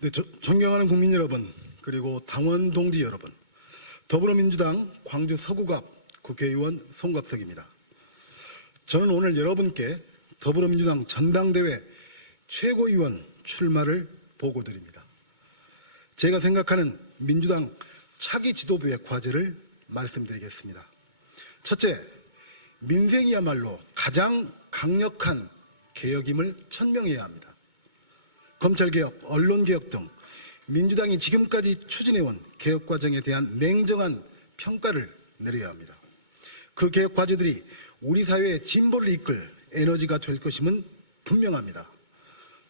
네, 존경하는 국민 여러분, 그리고 당원 동지 여러분, 더불어민주당 광주 서구갑 국회의원 송갑석입니다. 저는 오늘 여러분께 더불어민주당 전당대회 최고위원 출마를 보고드립니다. 제가 생각하는 민주당 차기 지도부의 과제를 말씀드리겠습니다. 첫째, 민생이야말로 가장 강력한 개혁임을 천명해야 합니다. 검찰개혁, 언론개혁 등 민주당이 지금까지 추진해온 개혁 과정에 대한 냉정한 평가를 내려야 합니다. 그 개혁 과제들이 우리 사회의 진보를 이끌 에너지가 될 것임은 분명합니다.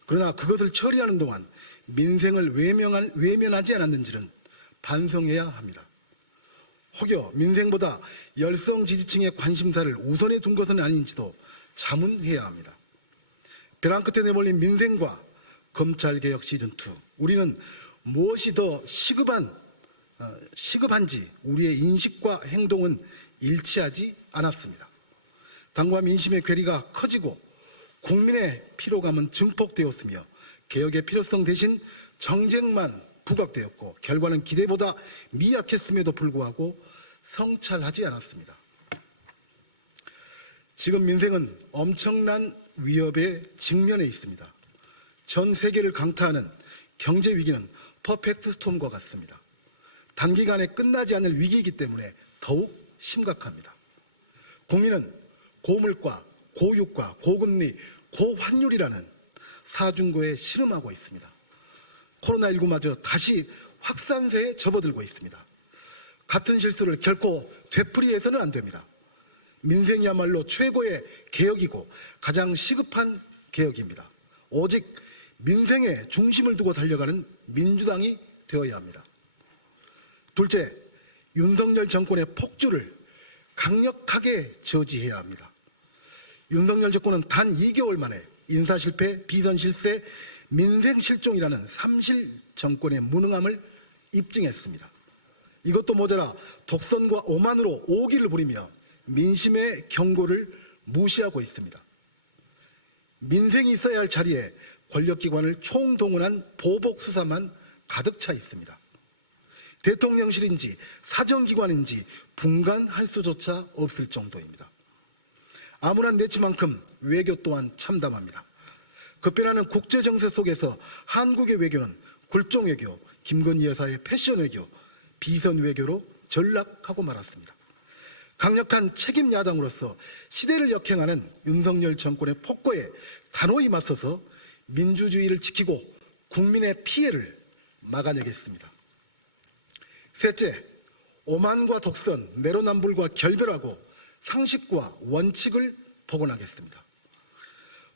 그러나 그것을 처리하는 동안 민생을 외면하지 않았는지는 반성해야 합니다. 혹여 민생보다 열성 지지층의 관심사를 우선에 둔 것은 아닌지도 자문해야 합니다. 벼랑 끝에 내몰린 민생과 검찰개혁 시즌2, 우리는 무엇이 더 시급한지 우리의 인식과 행동은 일치하지 않았습니다. 당과 민심의 괴리가 커지고 국민의 피로감은 증폭되었으며 개혁의 필요성 대신 정쟁만 부각되었고 결과는 기대보다 미약했음에도 불구하고 성찰하지 않았습니다. 지금 민생은 엄청난 위협에 직면해 있습니다. 전 세계를 강타하는 경제 위기는 퍼펙트 스톰과 같습니다. 단기간에 끝나지 않을 위기이기 때문에 더욱 심각합니다. 국민은 고물가, 고유가, 고금리, 고환율이라는 사중고에 신음하고 있습니다. 코로나19마저 다시 확산세에 접어들고 있습니다. 같은 실수를 결코 되풀이해서는 안 됩니다. 민생이야말로 최고의 개혁이고 가장 시급한 개혁입니다. 오직 민생에 중심을 두고 달려가는 민주당이 되어야 합니다. 둘째, 윤석열 정권의 폭주를 강력하게 저지해야 합니다. 윤석열 정권은 단 2개월 만에 인사실패, 비선실세, 민생실종이라는 삼실 정권의 무능함을 입증했습니다. 이것도 모자라 독선과 오만으로 오기를 부리며 민심의 경고를 무시하고 있습니다. 민생이 있어야 할 자리에 권력기관을 총동원한 보복수사만 가득 차 있습니다. 대통령실인지 사정기관인지 분간할 수조차 없을 정도입니다. 암울한 내치만큼 외교 또한 참담합니다. 급변하는 국제정세 속에서 한국의 외교는 굴종외교, 김건희 여사의 패션외교, 비선외교로 전락하고 말았습니다. 강력한 책임 야당으로서 시대를 역행하는 윤석열 정권의 폭거에 단호히 맞서서 민주주의를 지키고 국민의 피해를 막아내겠습니다. 셋째, 오만과 독선, 내로남불과 결별하고 상식과 원칙을 복원하겠습니다.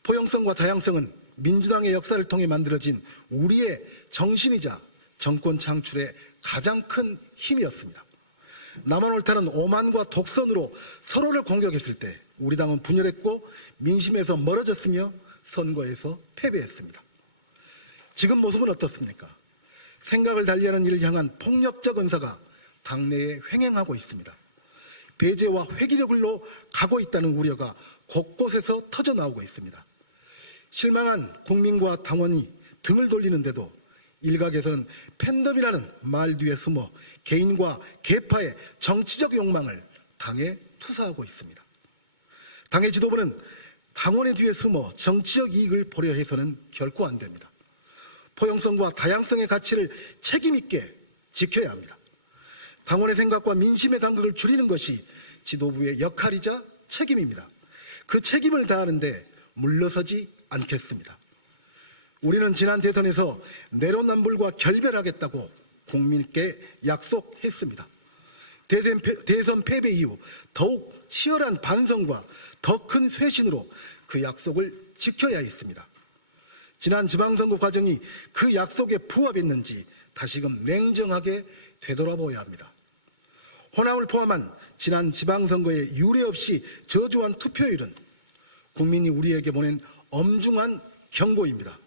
포용성과 다양성은 민주당의 역사를 통해 만들어진 우리의 정신이자 정권 창출의 가장 큰 힘이었습니다. 나만 옳다는 오만과 독선으로 서로를 공격했을 때 우리 당은 분열했고 민심에서 멀어졌으며 선거에서 패배했습니다. 지금 모습은 어떻습니까? 생각을 달리하는 이를 향한 폭력적 언사가 당내에 횡행하고 있습니다. 배제와 회기력으로 가고 있다는 우려가 곳곳에서 터져나오고 있습니다. 실망한 국민과 당원이 등을 돌리는데도 일각에서는 팬덤이라는 말 뒤에 숨어 개인과 계파의 정치적 욕망을 당에 투사하고 있습니다. 당의 지도부는 당원의 뒤에 숨어 정치적 이익을 보려 해서는 결코 안 됩니다. 포용성과 다양성의 가치를 책임 있게 지켜야 합니다. 당원의 생각과 민심의 간극을 줄이는 것이 지도부의 역할이자 책임입니다. 그 책임을 다하는데 물러서지 않겠습니다. 우리는 지난 대선에서 내로남불과 결별하겠다고 국민께 약속했습니다. 대선 패배 이후 더욱 치열한 반성과 더 큰 쇄신으로 그 약속을 지켜야 했습니다. 지난 지방선거 과정이 그 약속에 부합했는지 다시금 냉정하게 되돌아보아야 합니다. 호남을 포함한 지난 지방선거의 유례 없이 저조한 투표율은 국민이 우리에게 보낸 엄중한 경고입니다.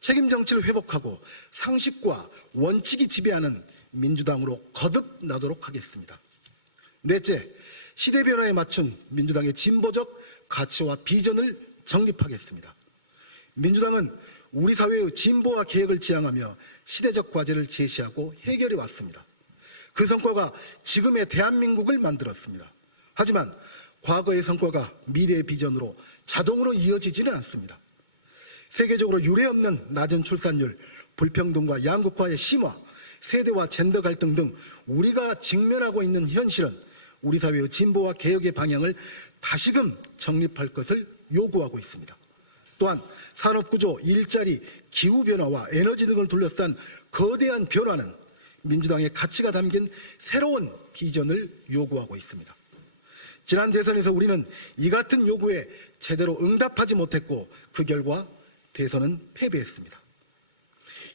책임 정치를 회복하고 상식과 원칙이 지배하는 민주당으로 거듭나도록 하겠습니다. 넷째, 시대 변화에 맞춘 민주당의 진보적 가치와 비전을 정립하겠습니다. 민주당은 우리 사회의 진보와 개혁을 지향하며 시대적 과제를 제시하고 해결해 왔습니다. 그 성과가 지금의 대한민국을 만들었습니다. 하지만 과거의 성과가 미래의 비전으로 자동으로 이어지지는 않습니다. 세계적으로 유례없는 낮은 출산율, 불평등과 양극화의 심화, 세대와 젠더 갈등 등 우리가 직면하고 있는 현실은 우리 사회의 진보와 개혁의 방향을 다시금 정립할 것을 요구하고 있습니다. 또한 산업구조, 일자리, 기후변화와 에너지 등을 둘러싼 거대한 변화는 민주당의 가치가 담긴 새로운 비전을 요구하고 있습니다. 지난 대선에서 우리는 이 같은 요구에 제대로 응답하지 못했고 그 결과 대선은 패배했습니다.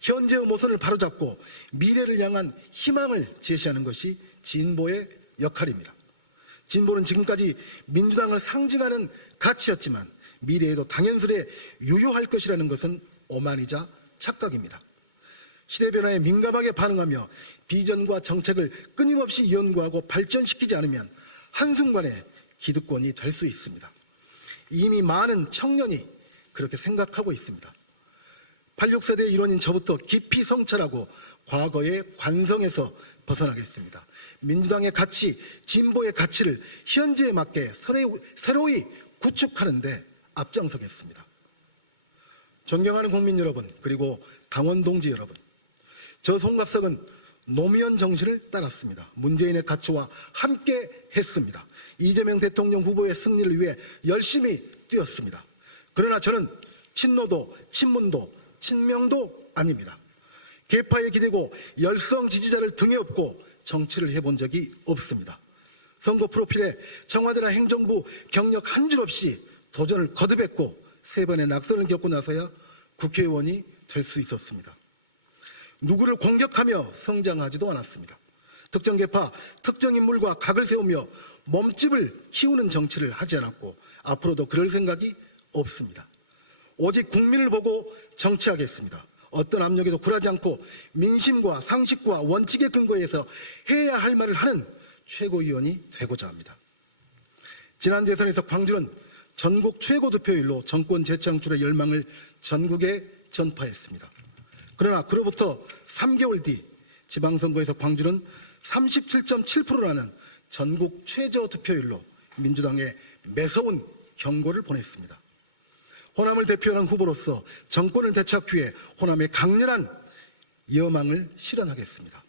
현재의 모선을 바로잡고 미래를 향한 희망을 제시하는 것이 진보의 역할입니다. 진보는 지금까지 민주당을 상징하는 가치였지만 미래에도 당연스레 유효할 것이라는 것은 오만이자 착각입니다. 시대 변화에 민감하게 반응하며 비전과 정책을 끊임없이 연구하고 발전시키지 않으면 한순간에 기득권이 될 수 있습니다. 이미 많은 청년이 그렇게 생각하고 있습니다. 86세대 일원인 저부터 깊이 성찰하고 과거의 관성에서 벗어나겠습니다. 민주당의 가치, 진보의 가치를 현재에 맞게 새로이 구축하는 데 앞장서겠습니다. 존경하는 국민 여러분, 그리고 당원 동지 여러분, 저 송갑석은 노무현 정신을 따랐습니다. 문재인의 가치와 함께 했습니다. 이재명 대통령 후보의 승리를 위해 열심히 뛰었습니다. 그러나 저는 친노도, 친문도, 친명도 아닙니다. 계파에 기대고 열성 지지자를 등에 업고 정치를 해본 적이 없습니다. 선거 프로필에 청와대나 행정부 경력 한 줄 없이 도전을 거듭했고 3번의 낙선을 겪고 나서야 국회의원이 될 수 있었습니다. 누구를 공격하며 성장하지도 않았습니다. 특정 계파, 특정 인물과 각을 세우며 몸집을 키우는 정치를 하지 않았고 앞으로도 그럴 생각이 없습니다. 오직 국민을 보고 정치하겠습니다. 어떤 압력에도 굴하지 않고 민심과 상식과 원칙에 근거해서 해야 할 말을 하는 최고위원이 되고자 합니다. 지난 대선에서 광주는 전국 최고 득표율로 정권 재창출의 열망을 전국에 전파했습니다. 그러나 그로부터 3개월 뒤 지방선거에서 광주는 37.7%라는 전국 최저 득표율로 민주당에 매서운 경고를 보냈습니다. 호남을 대표하는 후보로서 정권을 되찾기 위해 호남의 강렬한 여망을 실현하겠습니다.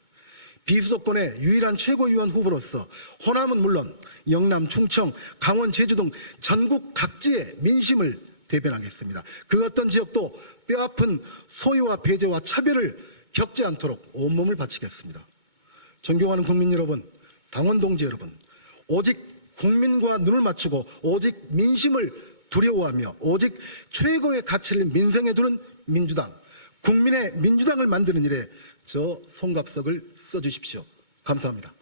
비수도권의 유일한 최고위원 후보로서 호남은 물론 영남, 충청, 강원, 제주 등 전국 각지의 민심을 대변하겠습니다. 그 어떤 지역도 뼈아픈 소외와 배제와 차별을 겪지 않도록 온몸을 바치겠습니다. 존경하는 국민 여러분, 당원 동지 여러분, 오직 국민과 눈을 맞추고 오직 민심을 두려워하며 오직 최고의 가치를 민생에 두는 민주당, 국민의 민주당을 만드는 일에 저 송갑석을 써주십시오. 감사합니다.